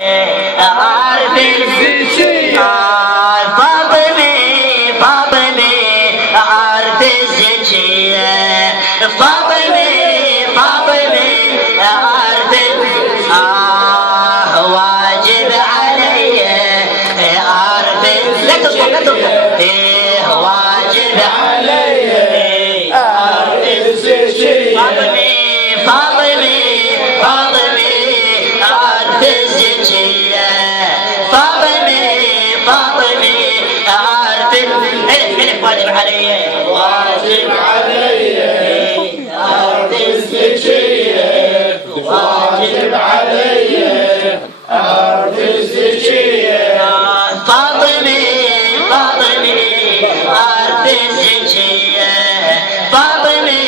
عارف الزكية فاطمي عارف الزكية فاطمي عارف واجب علي عارف لا تطلق واجب علي عارف الزكية فاطمي عارف الزكية فاطمي عارف واجب علي عارف الزكية واجب علي عارف الزكية فاطمي عارف الزكية فاطمي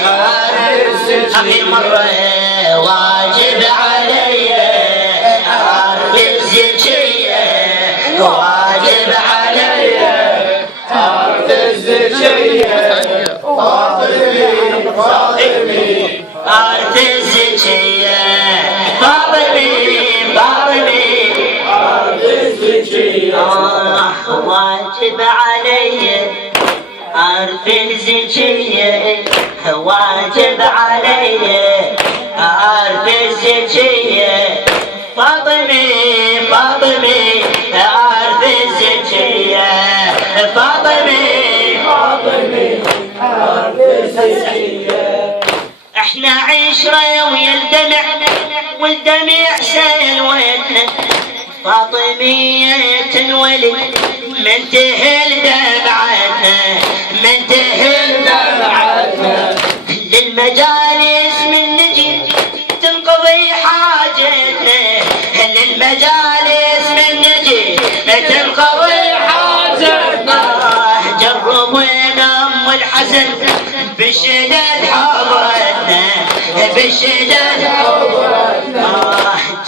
عارف الزكية آخر مرة واجب علي عارف الزكية واجب علي عارف الزكية فاطمي عارف الزكية فاطمي عارف الزكية واجب علي عارف الزكية واجب علي عارف الزكية فاطمي عارف الزكية فاطمي عارف الزكية احنا عشرة ويا الدمع والدمع سلوتنا فاطمية تنولد من تهل دمعتنا للمجالس من نجي تنقضي حاجتنا للمجالس من نجي تنقضي حاجتنا جربنا ام الحسن بشدة حضرتنا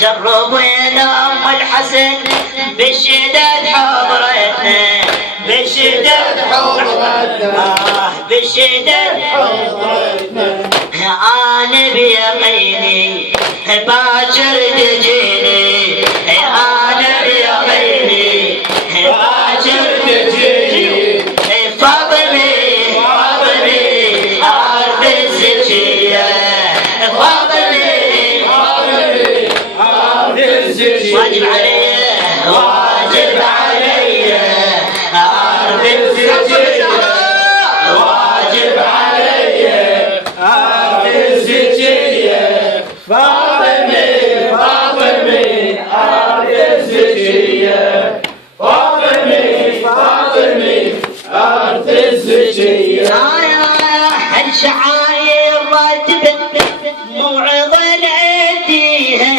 جربنا ام الحسن بشدة حضرتنا أنا بيقيني باكر تجيني أنا بيقيني باكر تجيني فاطمي عارف الزكية فاطمي عارف الزكية واجب علي عارف الزكية واجب علي عارف الزكية فاطمي عارف الزكية فاطمي عارف الزكية الشعاير راتبة موعظة نأديها